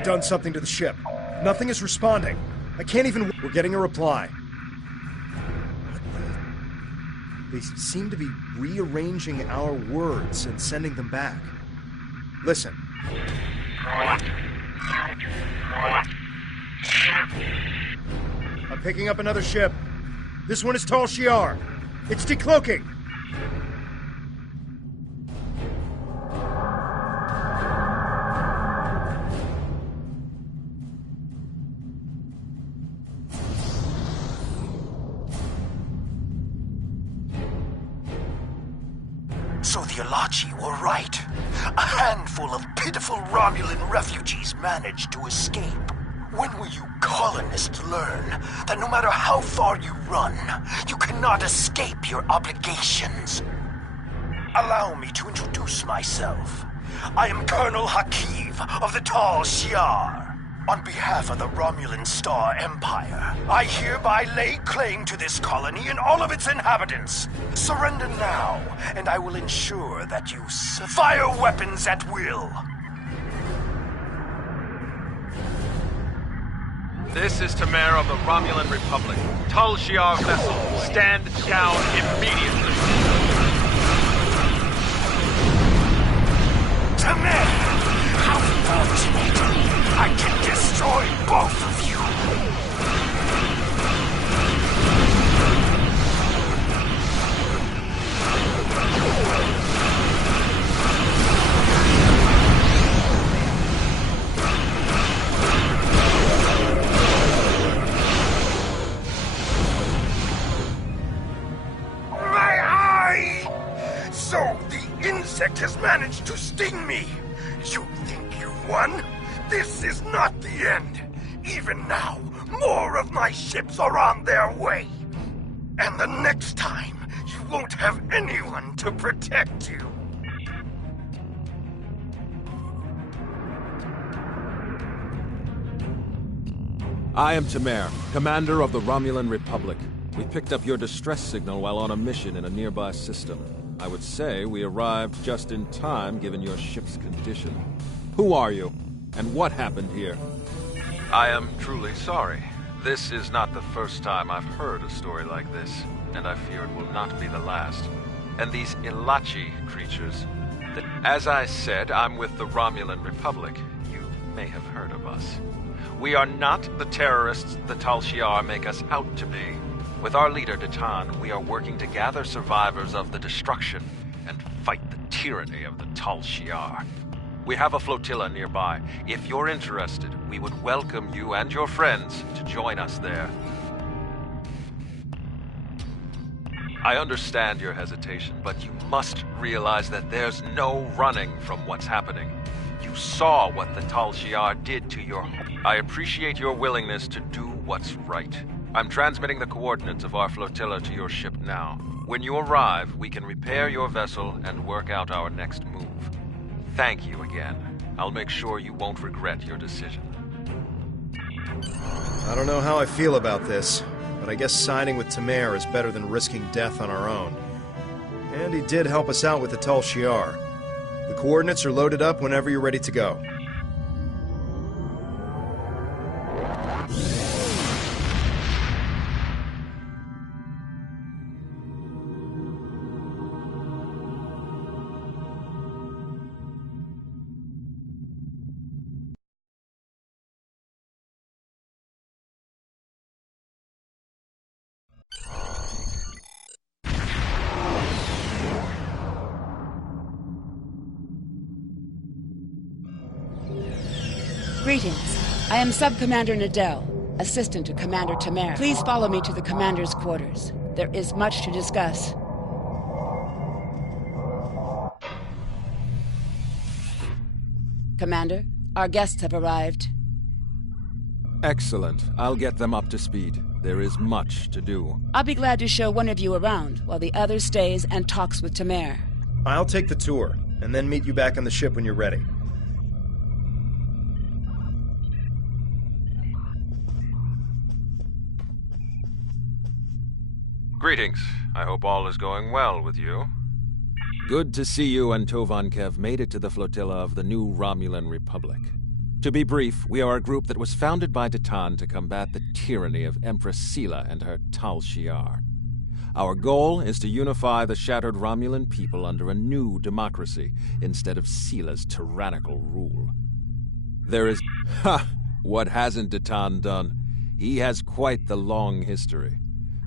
have done something to the ship. Nothing is responding. I can't even... We're getting a reply. They seem to be rearranging our words and sending them back. Listen. I'm picking up another ship. This one is Tal Shiar. It's decloaking. So the Alachi were right. A handful of pitiful Romulan refugees managed to escape. When will you colonists learn that no matter how far you run, you cannot escape your obligations? Allow me to introduce myself. I am Colonel Hakiv of the Tal Shiar. On behalf of the Romulan Star Empire, I hereby lay claim to this colony and all of its inhabitants. Surrender now, and I will ensure that you fire weapons at will. This is Tamer of the Romulan Republic. Tal Shiar vessel, stand down immediately. Tamer! How fortunate! I can destroy both of you! My eye! So the insect has managed to sting me! You think you've won? This is not the end. Even now, more of my ships are on their way. And the next time, you won't have anyone to protect you. I am Tamer, commander of the Romulan Republic. We picked up your distress signal while on a mission in a nearby system. I would say we arrived just in time given your ship's condition. Who are you? And what happened here? I am truly sorry. This is not the first time I've heard a story like this, and I fear it will not be the last. And these Ilachi creatures... As I said, I'm with the Romulan Republic. You may have heard of us. We are not the terrorists the Tal Shiar make us out to be. With our leader, Datan, we are working to gather survivors of the destruction and fight the tyranny of the Tal Shiar. We have a flotilla nearby. If you're interested, we would welcome you and your friends to join us there. I understand your hesitation, but you must realize that there's no running from what's happening. You saw what the Tal Shiar did to your home. I appreciate your willingness to do what's right. I'm transmitting the coordinates of our flotilla to your ship now. When you arrive, we can repair your vessel and work out our next move. Thank you again. I'll make sure you won't regret your decision. I don't know how I feel about this, but I guess siding with Tamer is better than risking death on our own. And he did help us out with the Tal Shiar. The coordinates are loaded up whenever you're ready to go. Greetings. I am Sub-Commander Nadell, assistant to Commander Tamer. Please follow me to the Commander's quarters. There is much to discuss. Commander, our guests have arrived. Excellent. I'll get them up to speed. There is much to do. I'll be glad to show one of you around while the other stays and talks with Tamer. I'll take the tour, and then meet you back on the ship when you're ready. Greetings. I hope all is going well with you. Good to see you and Tovankev made it to the flotilla of the new Romulan Republic. To be brief, we are a group that was founded by Datan to combat the tyranny of Empress Sela and her Tal Shiar. Our goal is to unify the shattered Romulan people under a new democracy instead of Sela's tyrannical rule. There is... Ha! What hasn't Datan done? He has quite the long history.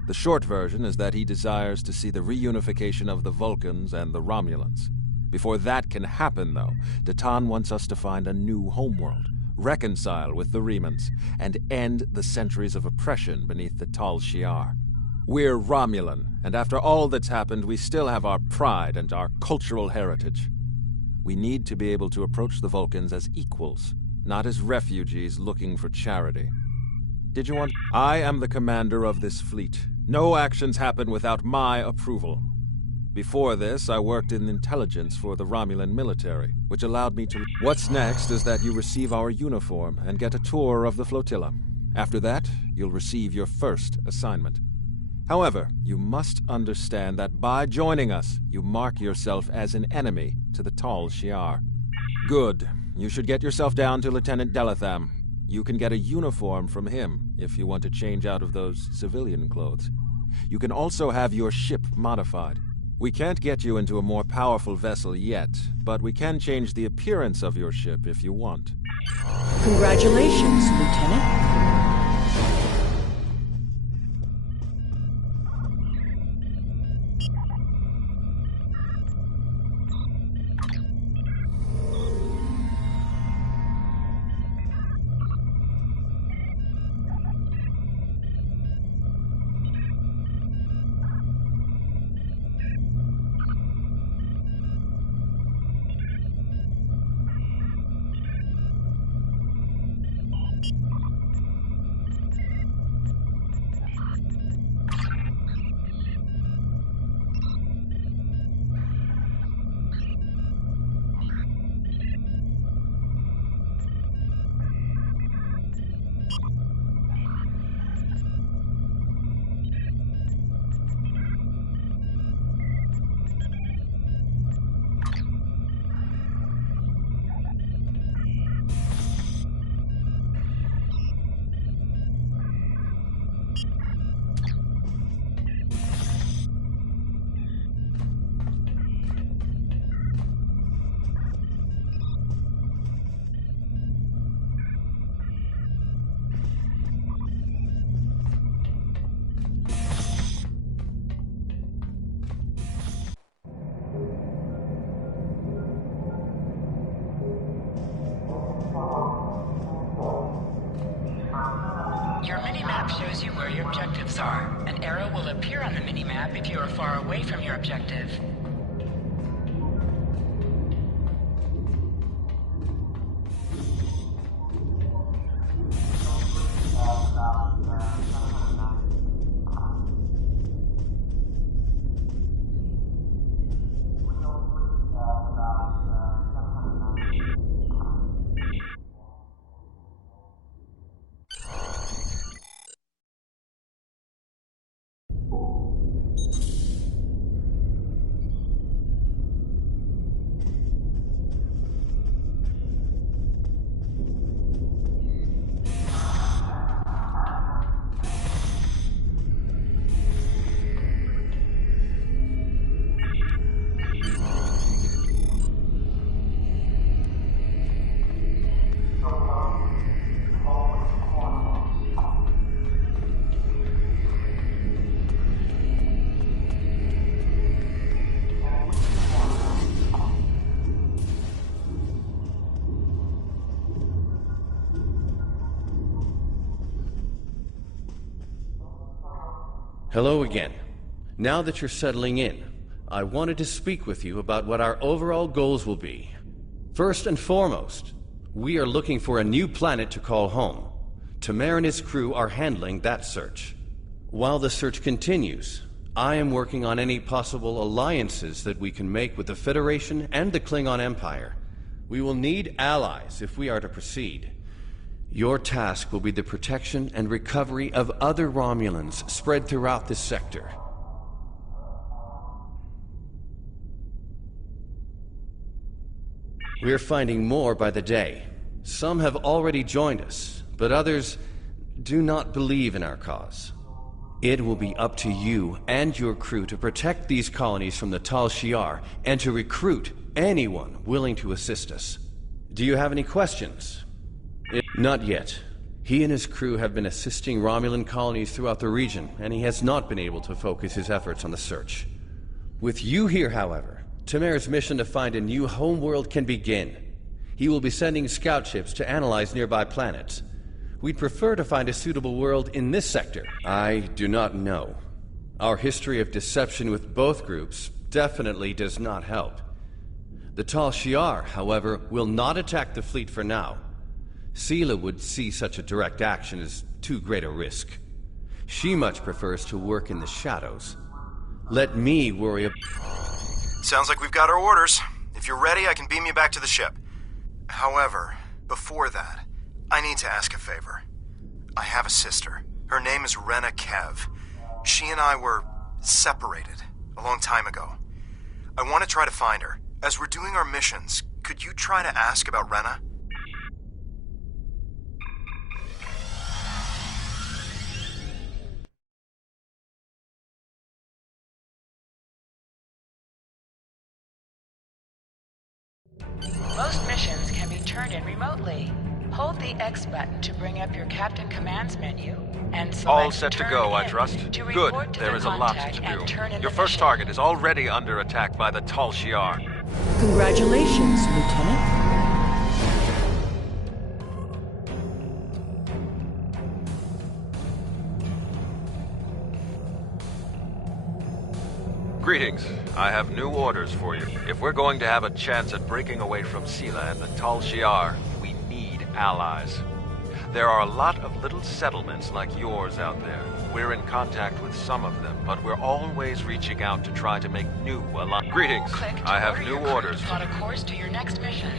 The short version is that he desires to see the reunification of the Vulcans and the Romulans. Before that can happen, though, Datan wants us to find a new homeworld, reconcile with the Remans, and end the centuries of oppression beneath the Tal Shiar. We're Romulan, and after all that's happened, we still have our pride and our cultural heritage. We need to be able to approach the Vulcans as equals, not as refugees looking for charity. Did you want... I am the commander of this fleet. No actions happen without my approval. Before this, I worked in intelligence for the Romulan military, which allowed me to... What's next is that you receive our uniform and get a tour of the flotilla. After that, you'll receive your first assignment. However, you must understand that by joining us, you mark yourself as an enemy to the Tal Shiar. Good. You should get yourself down to Lieutenant Delatham. You can get a uniform from him if you want to change out of those civilian clothes. You can also have your ship modified. We can't get you into a more powerful vessel yet, but we can change the appearance of your ship if you want. Congratulations, Lieutenant. Your minimap shows you where your objectives are. An arrow will appear on the minimap if you are far away from your objective. Hello again. Now that you're settling in, I wanted to speak with you about what our overall goals will be. First and foremost, we are looking for a new planet to call home. Tamer and his crew are handling that search. While the search continues, I am working on any possible alliances that we can make with the Federation and the Klingon Empire. We will need allies if we are to proceed. Your task will be the protection and recovery of other Romulans spread throughout this sector. We are finding more by the day. Some have already joined us, but others do not believe in our cause. It will be up to you and your crew to protect these colonies from the Tal Shiar and to recruit anyone willing to assist us. Do you have any questions? Not yet. He and his crew have been assisting Romulan colonies throughout the region, and he has not been able to focus his efforts on the search. With you here, however, Tamer's mission to find a new homeworld can begin. He will be sending scout ships to analyze nearby planets. We'd prefer to find a suitable world in this sector. I do not know. Our history of deception with both groups definitely does not help. The Tal Shiar, however, will not attack the fleet for now. Sela would see such a direct action as too great a risk. She much prefers to work in the shadows. Let me worry about... Sounds like we've got our orders. If you're ready, I can beam you back to the ship. However, before that, I need to ask a favor. I have a sister. Her name is Rena Kev. She and I were separated a long time ago. I want to try to find her. As we're doing our missions, could you try to ask about Rena? Most missions can be turned in remotely. Hold the X button to bring up your Captain Commands menu, and select All set to Turn go, I In trust. to Good, report to there the is a lot contact to and turn do. in Your the first mission. target is already under attack by the Tal Shiar. Congratulations, Lieutenant. Greetings. I have new orders for you. If we're going to have a chance at breaking away from Sela and the Tal Shiar, we need allies. There are a lot of little settlements like yours out there. We're in contact with some of them, but we're always reaching out to try to make new alliances. Greetings. Click to I have order new your crew orders to for plot a course to your next mission.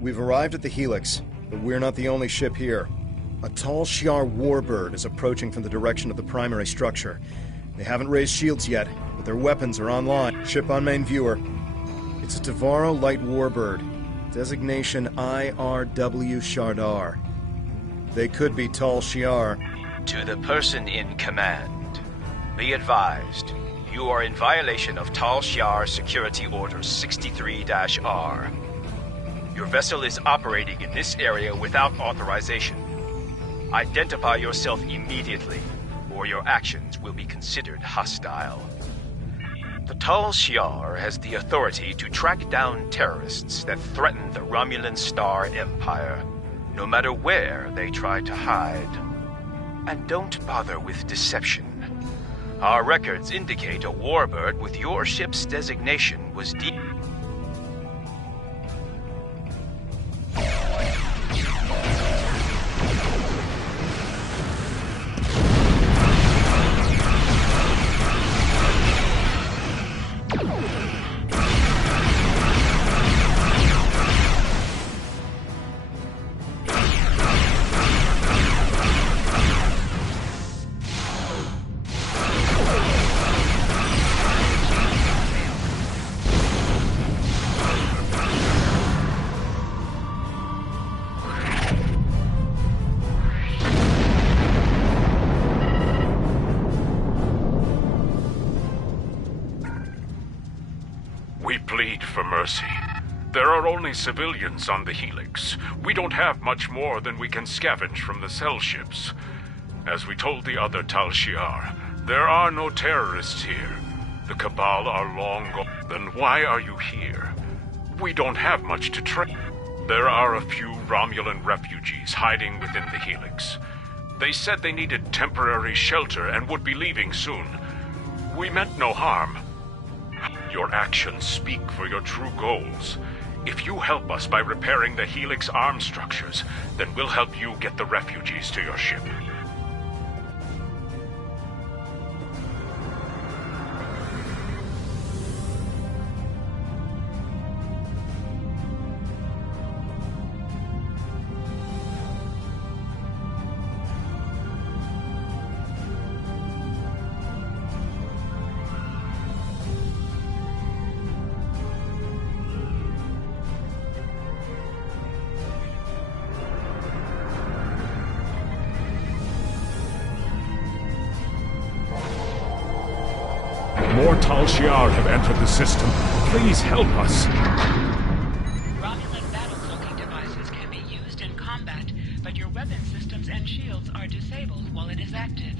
We've arrived at the Helix, but we're not the only ship here. A tall Shi'ar warbird is approaching from the direction of the primary structure. They haven't raised shields yet, but their weapons are online. Ship on main viewer. It's a Tavaro light warbird. Designation IRW Shardar. They could be tall Shi'ar. To the person in command, be advised, you are in violation of Tal Shiar Security Order 63-R. Your vessel is operating in this area without authorization. Identify yourself immediately, or your actions will be considered hostile. The Tal Shiar has the authority to track down terrorists that threaten the Romulan Star Empire, no matter where they try to hide. And don't bother with deception. Our records indicate a warbird with your ship's designation was We plead for mercy. There are only civilians on the Helix. We don't have much more than we can scavenge from the cell ships. As we told the other Tal Shiar, there are no terrorists here. The Cabal are long gone. Then why are you here? We don't have much to trade. There are a few Romulan refugees hiding within the Helix. They said they needed temporary shelter and would be leaving soon. We meant no harm. Your actions speak for your true goals. If you help us by repairing the Helix arm structures, then we'll help you get the refugees to your ship. More Tal Shiar have entered the system. Please help us. Romulan battle-cloaking devices can be used in combat, but your weapon systems and shields are disabled while it is active.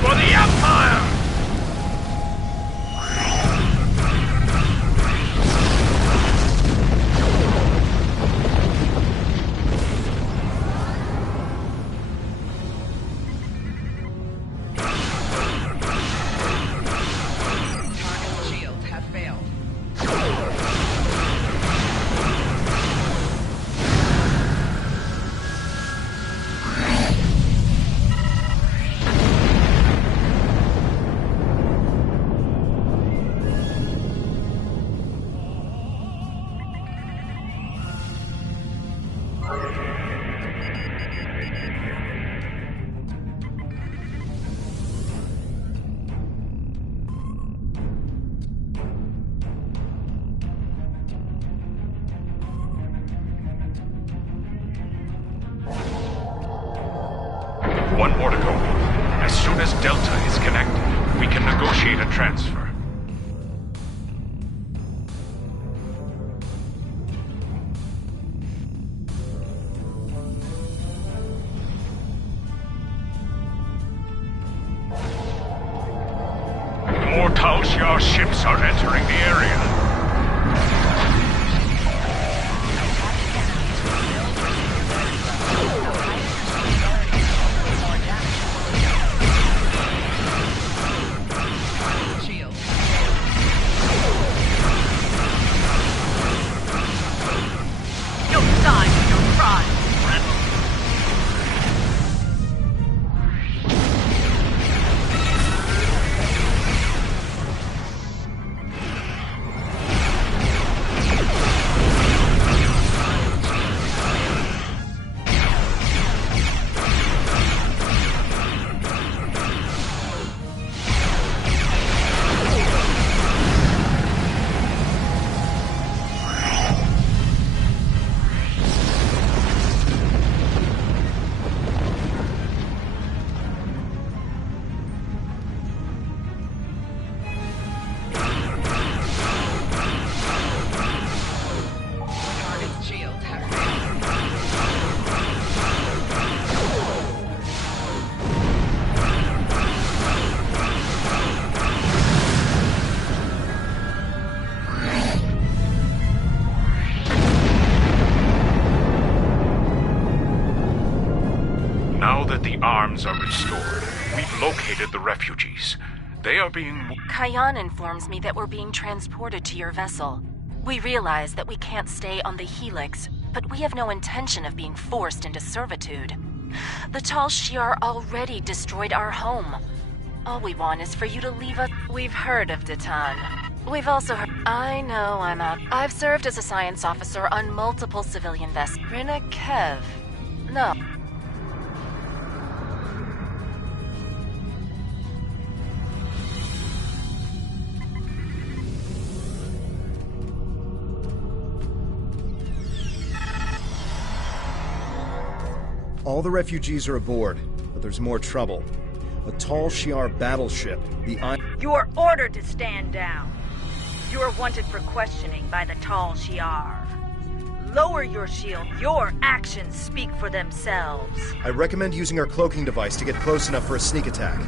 For the Empire! One more to go. As soon as Delta is connected, we can negotiate a transfer. More Tal Shiar ships are entering the area. You'll die with your pride. Now that the arms are restored, we've located the refugees. They are being... CapTa1n informs me that we're being transported to your vessel. We realize that we can't stay on the Helix, but we have no intention of being forced into servitude. The Tal Shiar already destroyed our home. All we want is for you to leave us. We've heard of Datan. We've also heard... I know I'm out. I've served as a science officer on multiple civilian vessels. Rina Kev. No. All the refugees are aboard, but there's more trouble. A Tal Shiar battleship, the You are ordered to stand down. You are wanted for questioning by the Tal Shiar. Lower your shield. Your actions speak for themselves. I recommend using our cloaking device to get close enough for a sneak attack.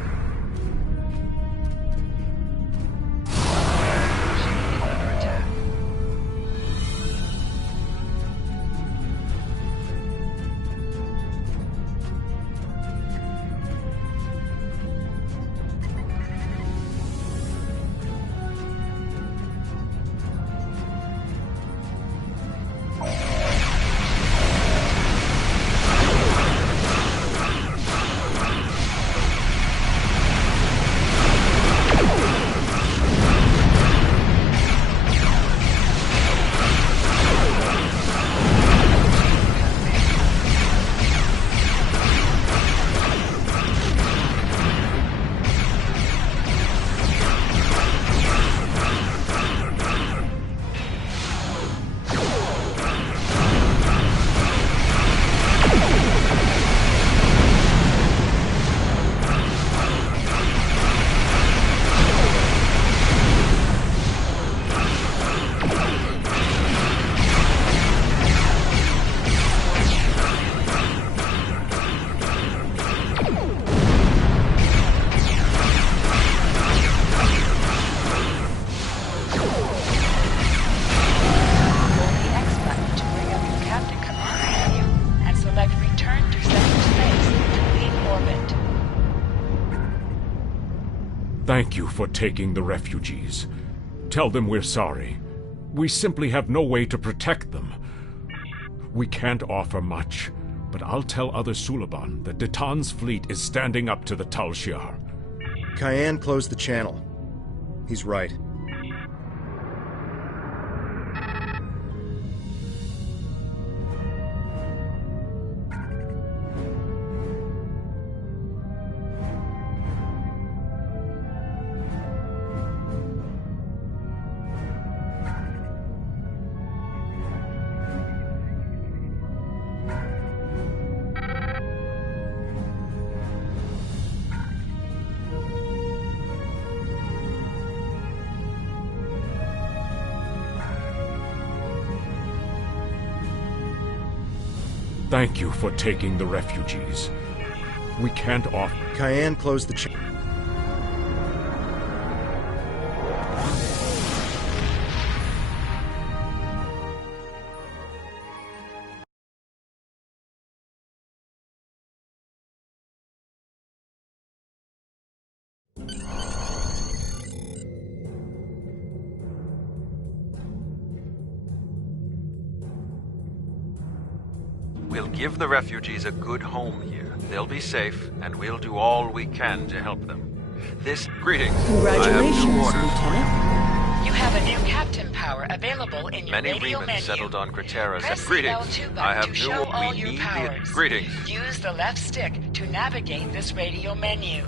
Thank you for taking the refugees. Tell them we're sorry. We simply have no way to protect them. We can't offer much, but I'll tell other Suliban that Datan's fleet is standing up to the Tal Shiar. CapTa1n closed the channel. He's right. Thank you for taking the refugees. We can't offer... CapTa1n closed the channel. We'll give the refugees a good home here. They'll be safe, and we'll do all we can to help them. Greetings. Congratulations, I have new orders. Lieutenant. You have a new captain power available in your Many radio Remans menu. settled on Craterra. Press Greetings. the L2 button I have to new show all we your need powers. Greetings. Use the left stick to navigate this radio menu.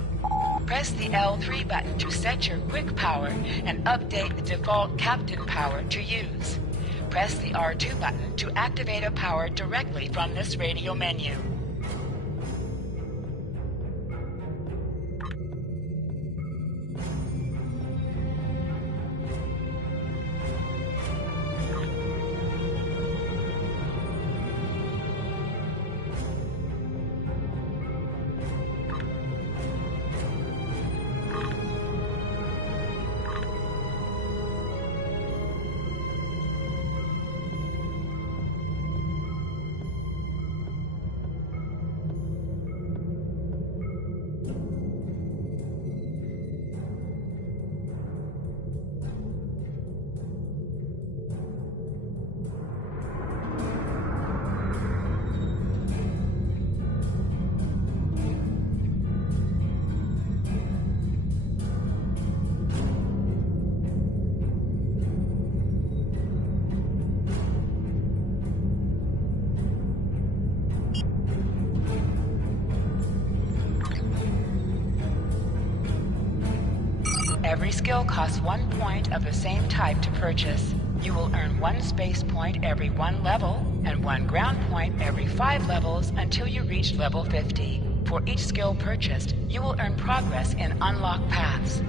Press the L3 button to set your quick power and update the default captain power to use. Press the R2 button to activate a power directly from this radio menu. Every skill costs 1 point of the same type to purchase. You will earn 1 space point every 1 level, and 1 ground point every 5 levels until you reach level 50. For each skill purchased, you will earn progress in unlocked paths.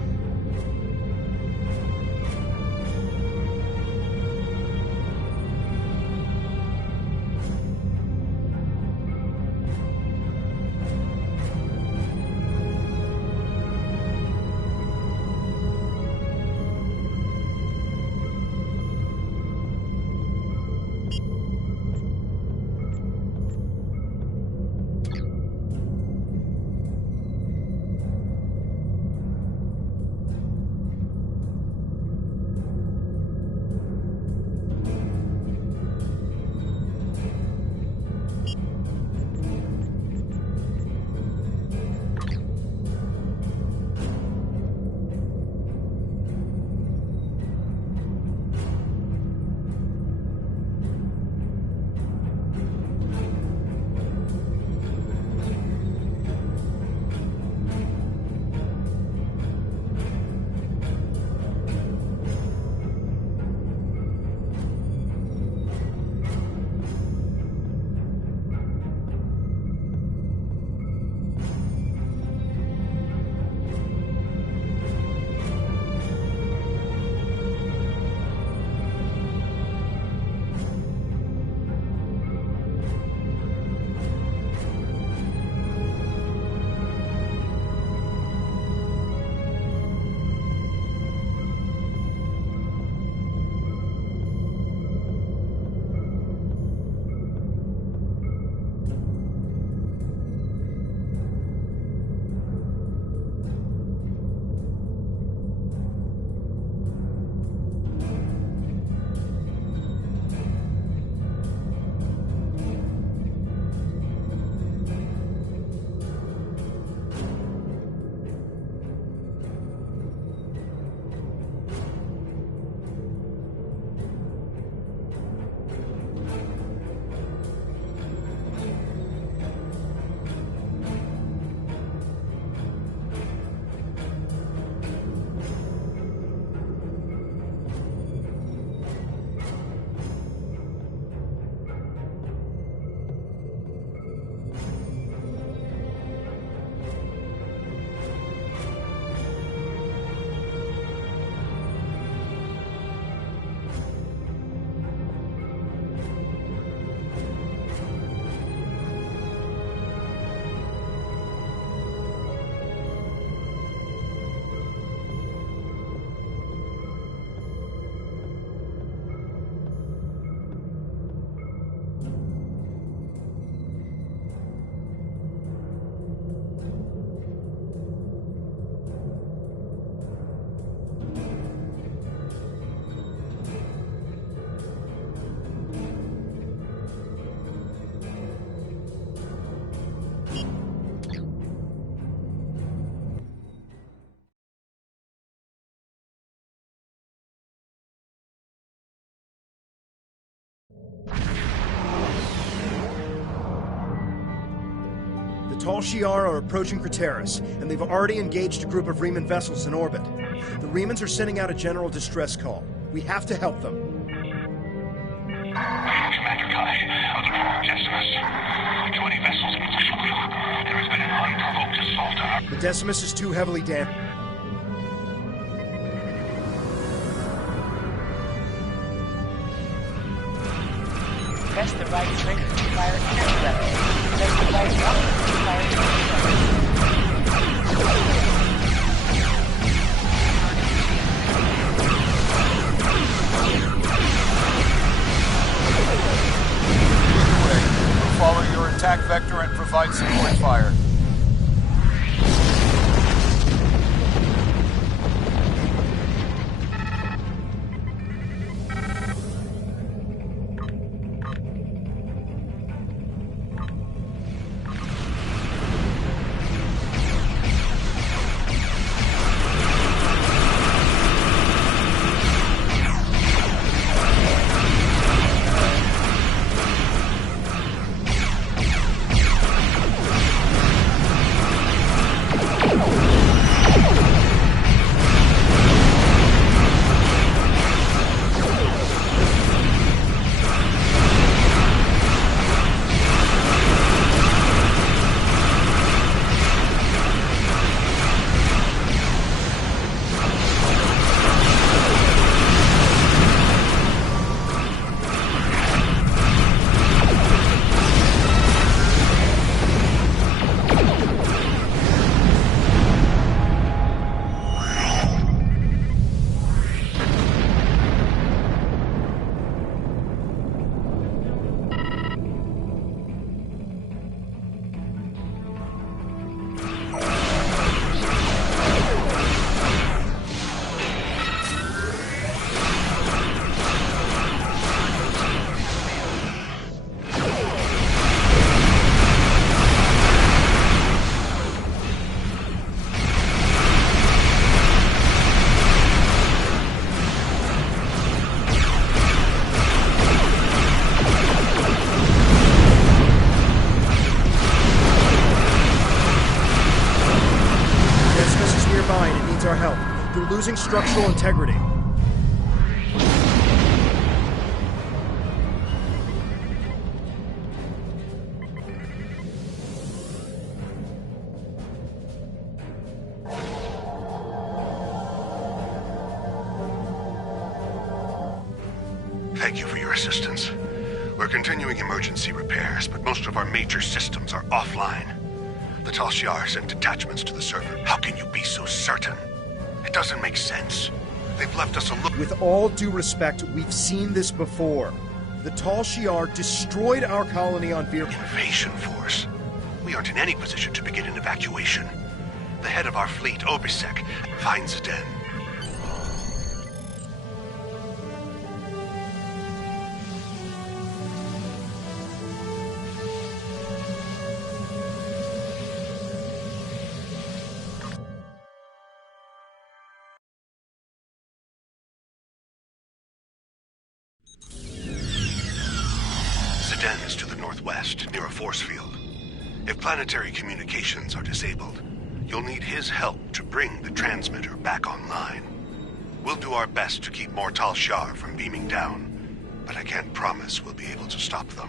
The Tal Shiar are approaching Craterus, and they've already engaged a group of Riemann vessels in orbit. The Riemanns are sending out a general distress call. We have to help them. Commander Kai, Decimus. 20 vessels in position. There has been an unprovoked assault on our... The Decimus is too heavily damaged. Press the right trigger to fire energy weapon. Press the right button to fire energy We'll follow your attack vector and provide support fire. losing structural integrity. Thank you for your assistance. We're continuing emergency repairs, but most of our major systems are offline. The Tal Shiar sent detachments to the server. How can you be so certain? It doesn't make sense. They've left us alone. With all due respect, we've seen this before. The Tal Shiar destroyed our colony on Vir... Invasion force? We aren't in any position to begin an evacuation. The head of our fleet, Obisek, finds a den. Den is to the northwest, near a force field. If planetary communications are disabled, you'll need his help to bring the transmitter back online. We'll do our best to keep more Tal Shiar from beaming down, but I can't promise we'll be able to stop them.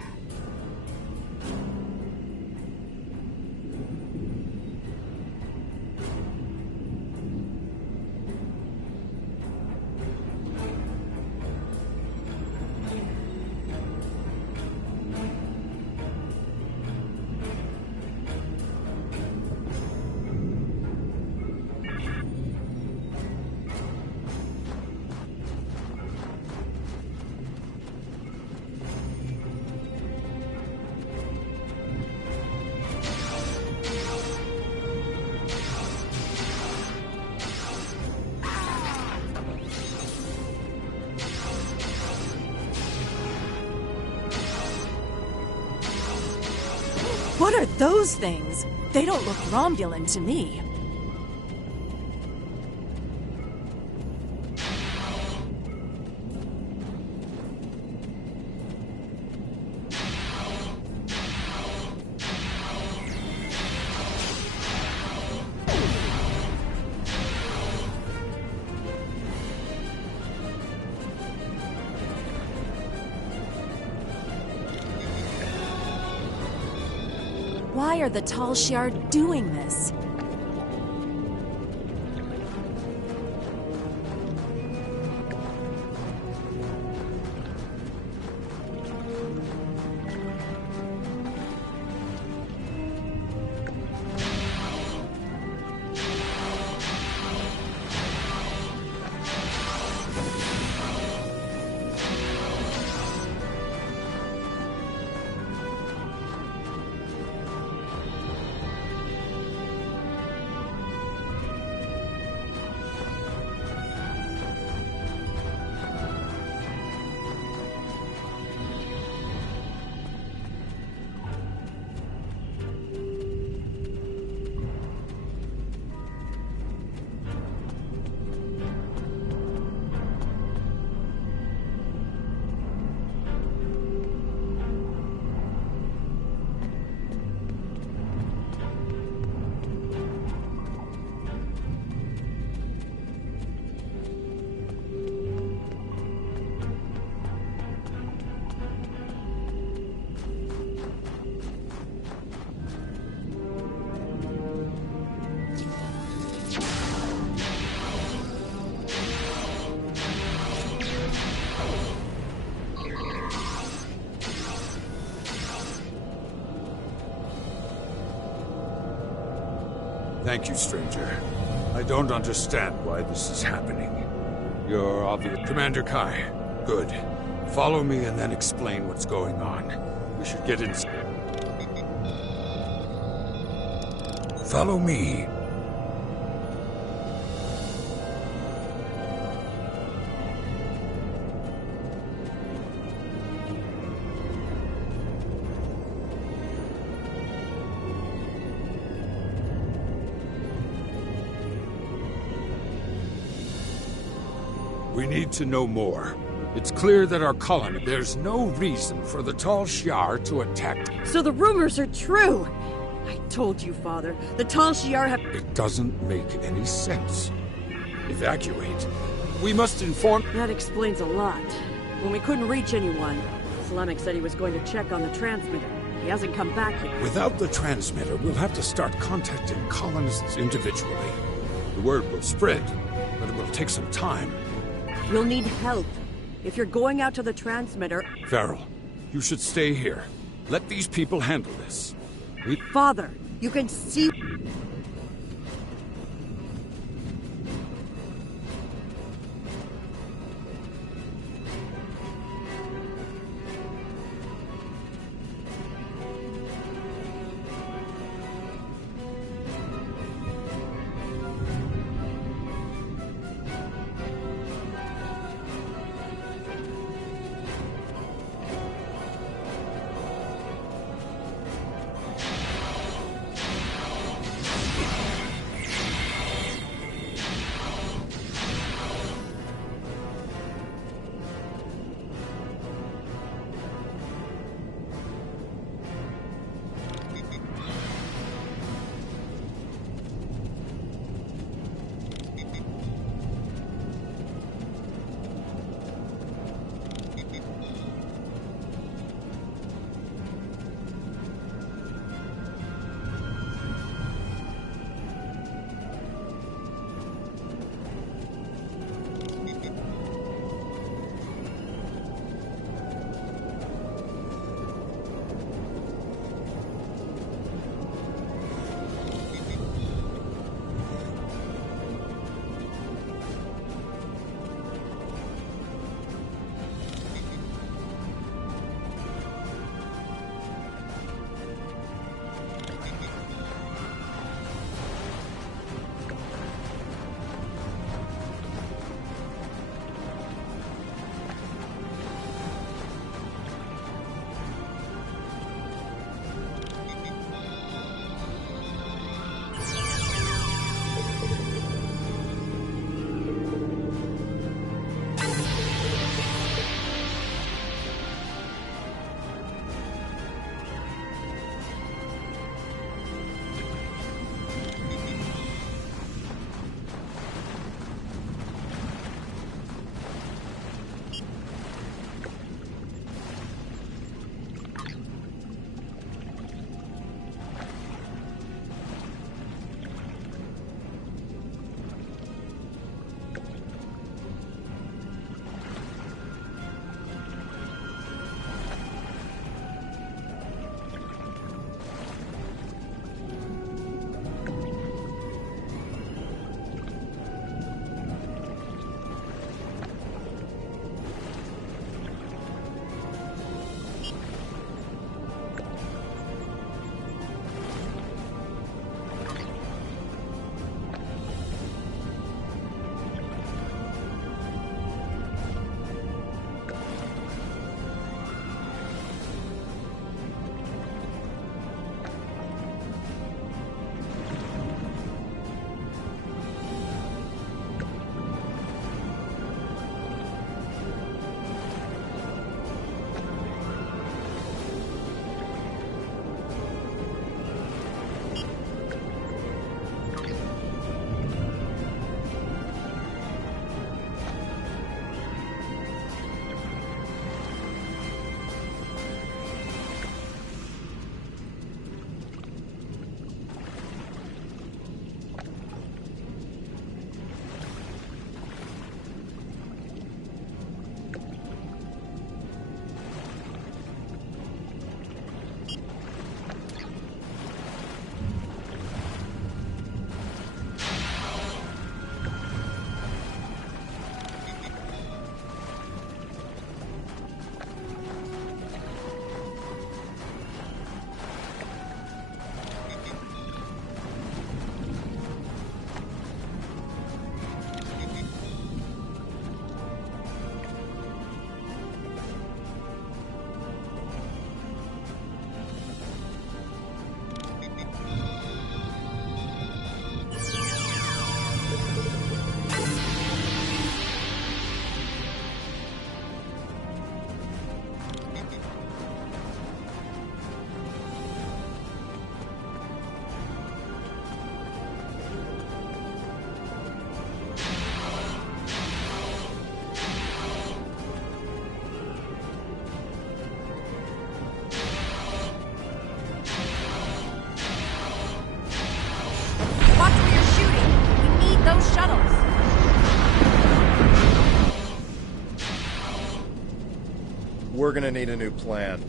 What are those things? They don't look Romulan to me. Why are the Tal Shiar doing this? Thank you, stranger. I don't understand why this is happening. You're obvious... Commander Kai. Good. Follow me and then explain what's going on. We should get in... Follow me. We need to know more. It's clear that our colony... There's no reason for the Tal Shiar to attack... So the rumors are true! I told you, Father. The Tal Shiar have... It doesn't make any sense. Evacuate? We must inform... That explains a lot. When we couldn't reach anyone, Slemmick said he was going to check on the transmitter. He hasn't come back yet. Without the transmitter, we'll have to start contacting colonists individually. The word will spread, but it will take some time. You'll need help. If you're going out to the transmitter... Farrell, you should stay here. Let these people handle this. Father, you can see... we're gonna need a new plan.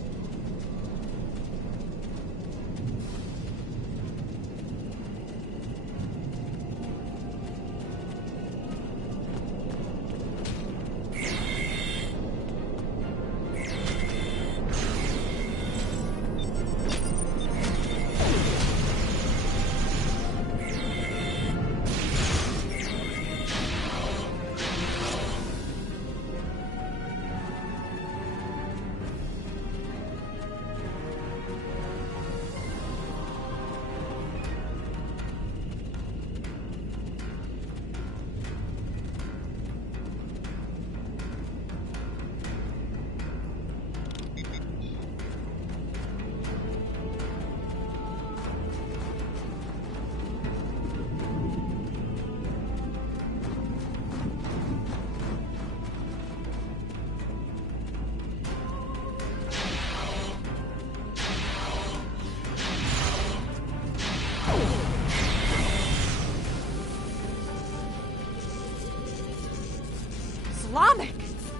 Islamic!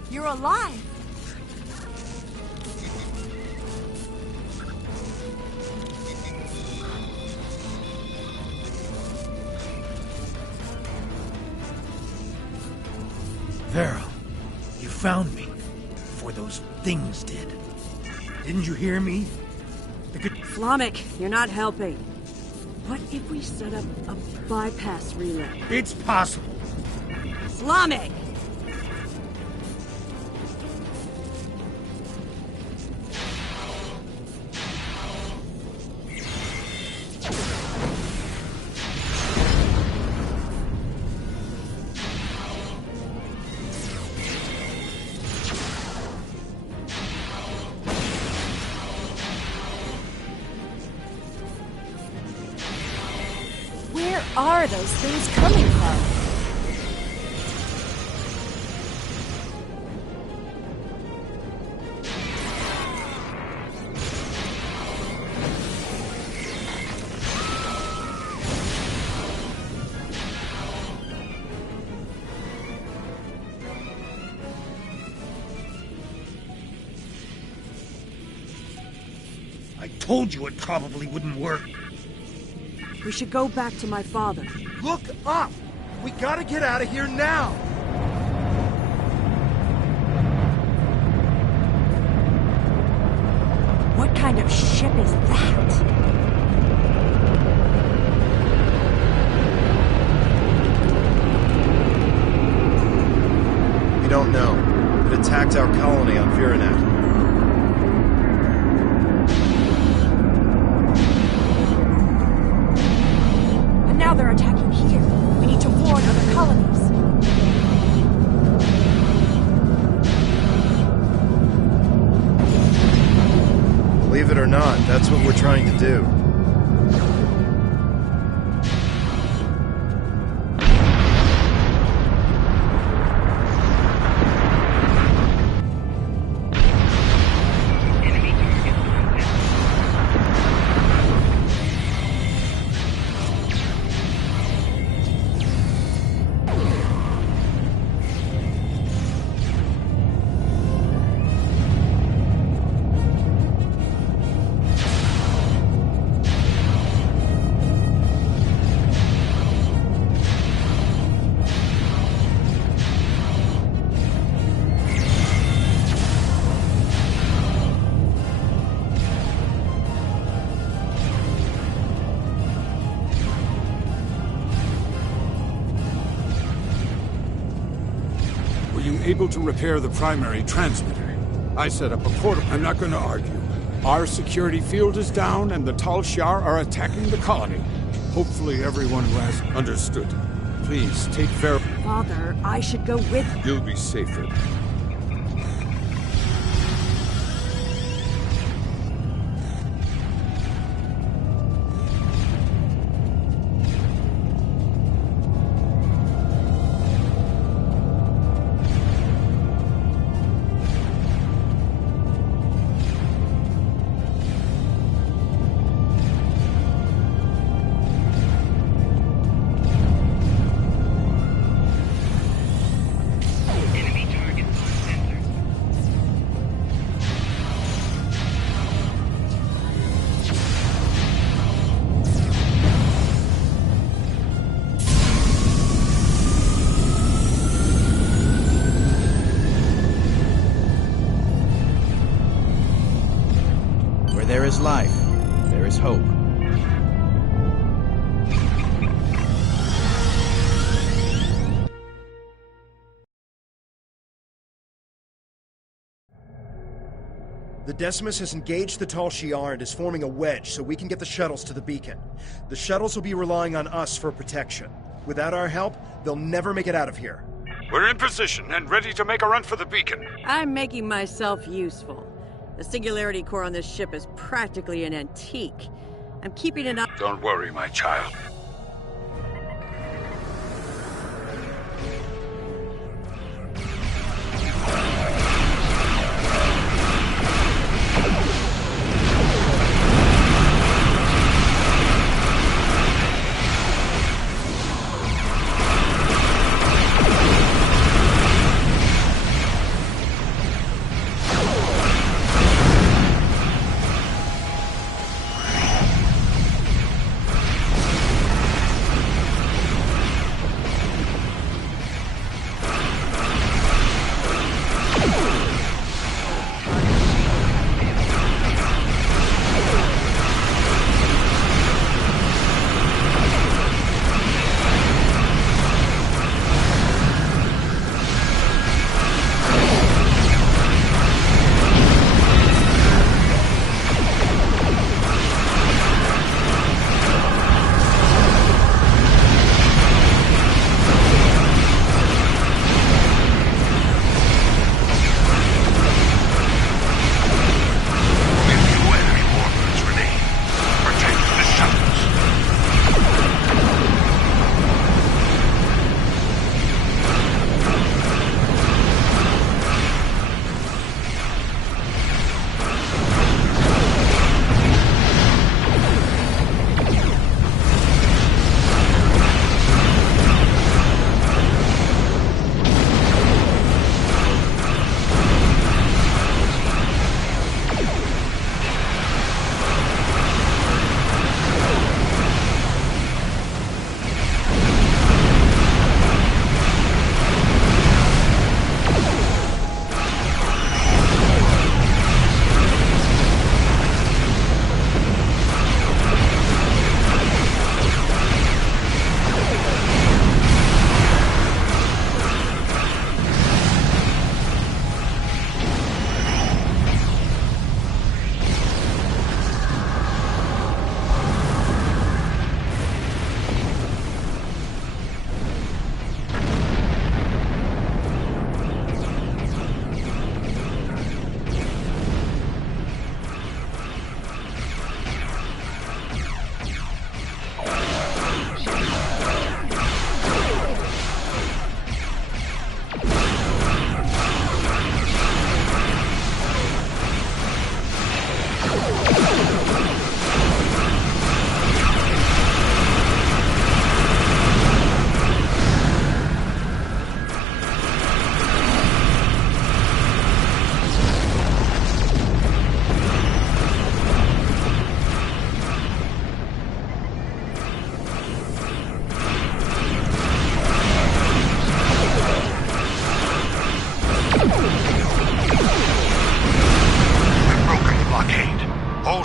You're alive! Vera, you found me before those things did. Didn't you hear me? Islamic, you're not helping. What if we set up a bypass relay? It's possible. Islamic! Where are those things coming from? I told you it probably wouldn't work. We should go back to my father. Look up! We gotta get out of here now! What kind of ship is that? We don't know. It attacked our colony on Viranet. Now they're attacking here. We need to warn other colonies. Believe it or not, that's what we're trying to do. Able to repair the primary transmitter. I set up a portal. I'm not going to argue. Our security field is down and the Tal Shiar are attacking the colony. Hopefully everyone who has understood. Please, take Vera. Father, I should go with you. You'll be safer. Enemy target life, there is hope. The Decimus has engaged the Tal Shiar and is forming a wedge so we can get the shuttles to the beacon. The shuttles will be relying on us for protection. Without our help, they'll never make it out of here. We're in position and ready to make a run for the beacon. I'm making myself useful. The singularity core on this ship is practically an antique. I'm keeping it up. Don't worry, my child.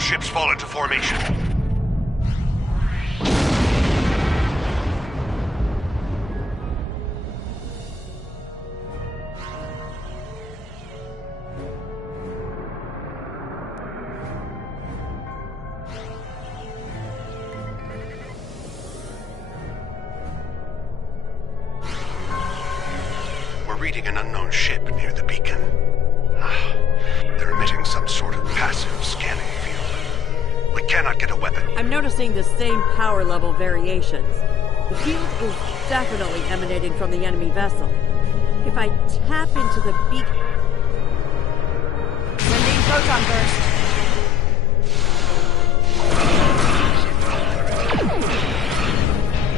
ships fall into formation. We're reading an unknown ship near the beacon. They're emitting some sort of passive scanning field. We cannot get a weapon. I'm noticing the same power level variations. The field is definitely emanating from the enemy vessel. If I tap into the beacon... Sending photon burst.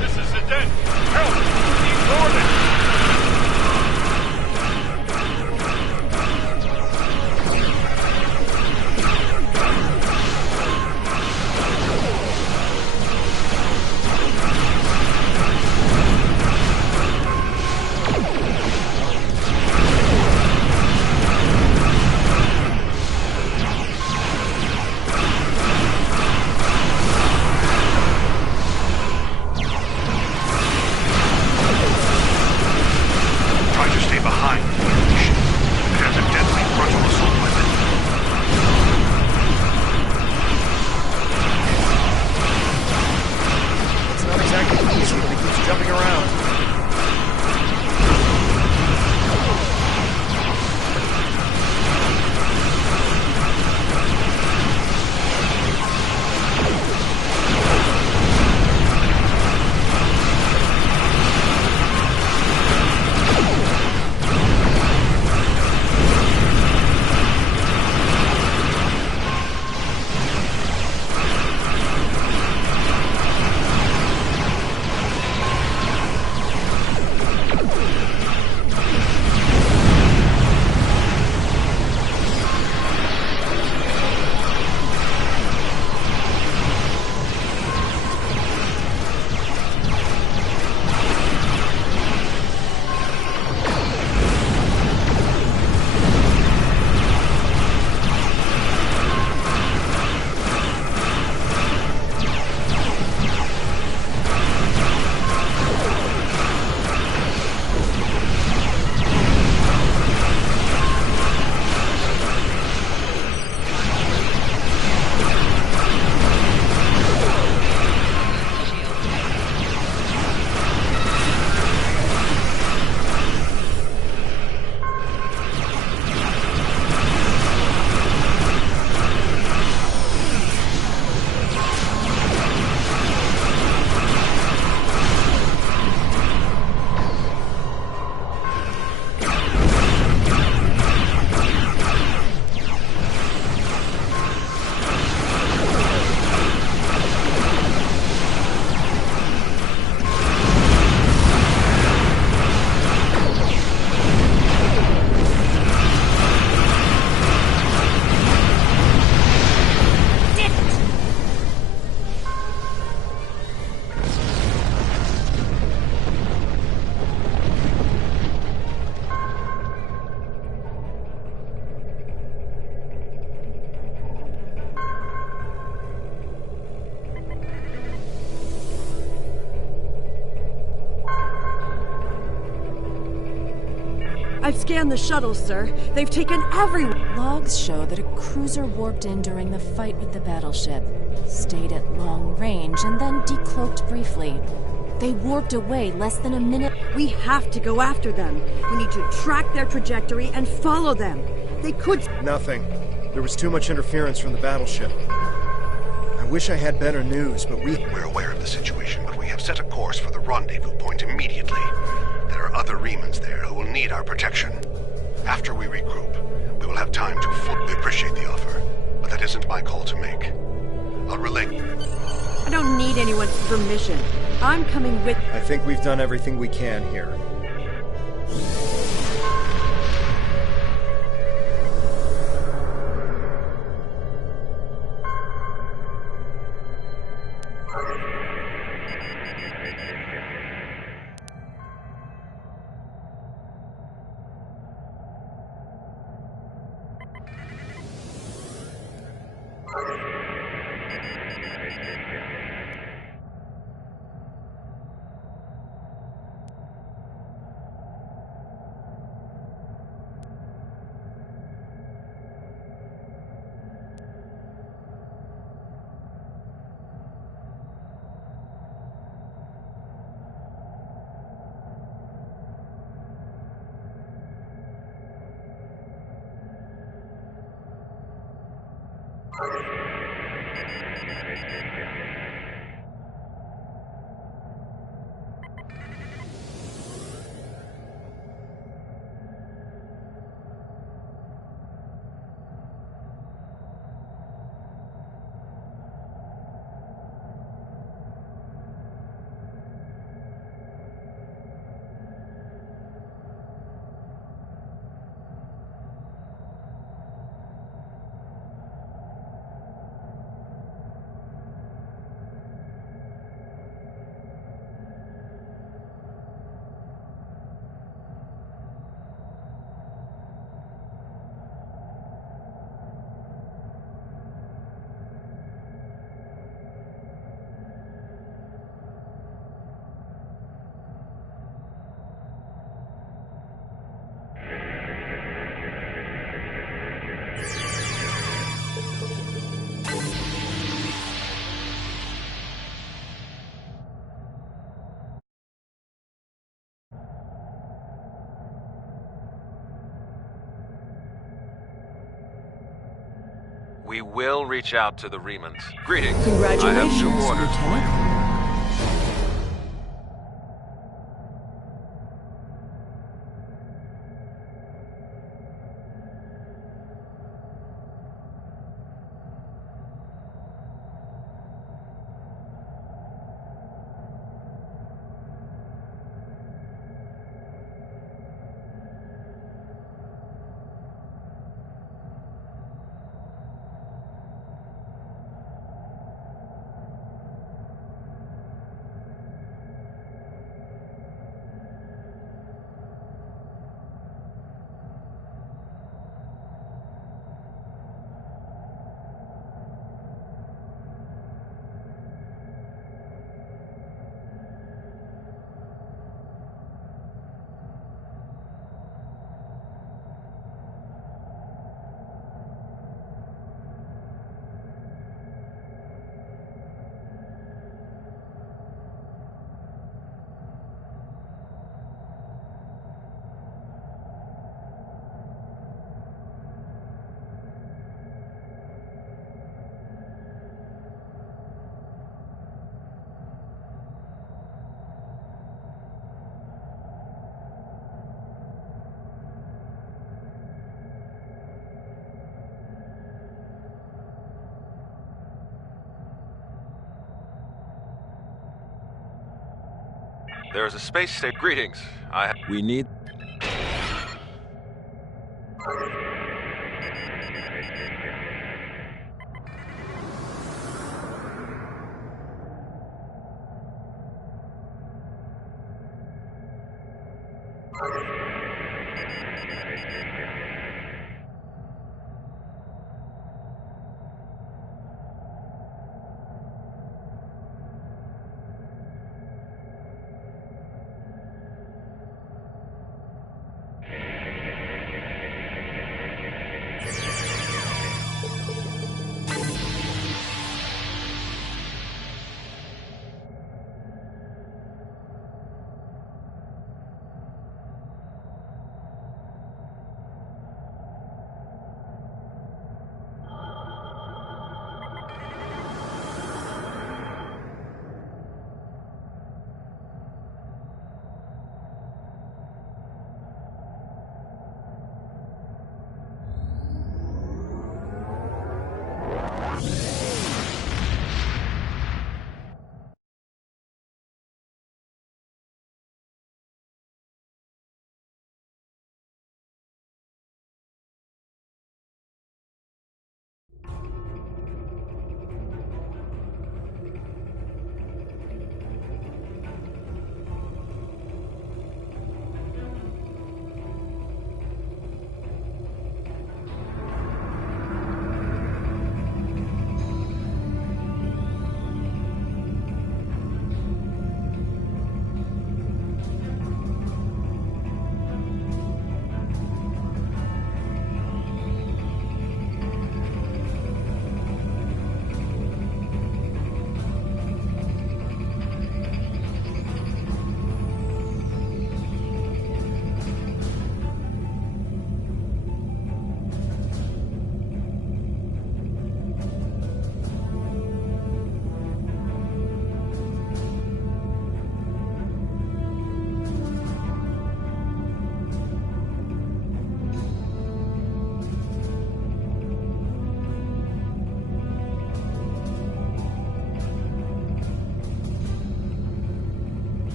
This is a den. Help! Need orders! I've scanned the shuttle, sir. They've taken everyone. Logs show that a cruiser warped in during the fight with the battleship, stayed at long range, and then decloaked briefly. They warped away less than a minute. We have to go after them. We need to track their trajectory and follow them. They could... Nothing. There was too much interference from the battleship. I wish I had better news, but We're aware of the situation, but we have set a course for the rendezvous point immediately. There are other Remans there who will need our protection. After we regroup, we will have time to fully appreciate the offer, but that isn't my call to make. I'll relay... I don't need anyone's permission. I'm coming with... I think we've done everything we can here. We will reach out to the Remans. Greetings. Congratulations, I have new orders for Lieutenant. you. There is a space station. Greetings. We need...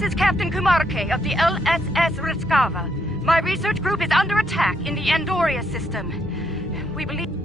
This is Captain Kumarke of the LSS Riskava. My research group is under attack in the Andoria system. We believe...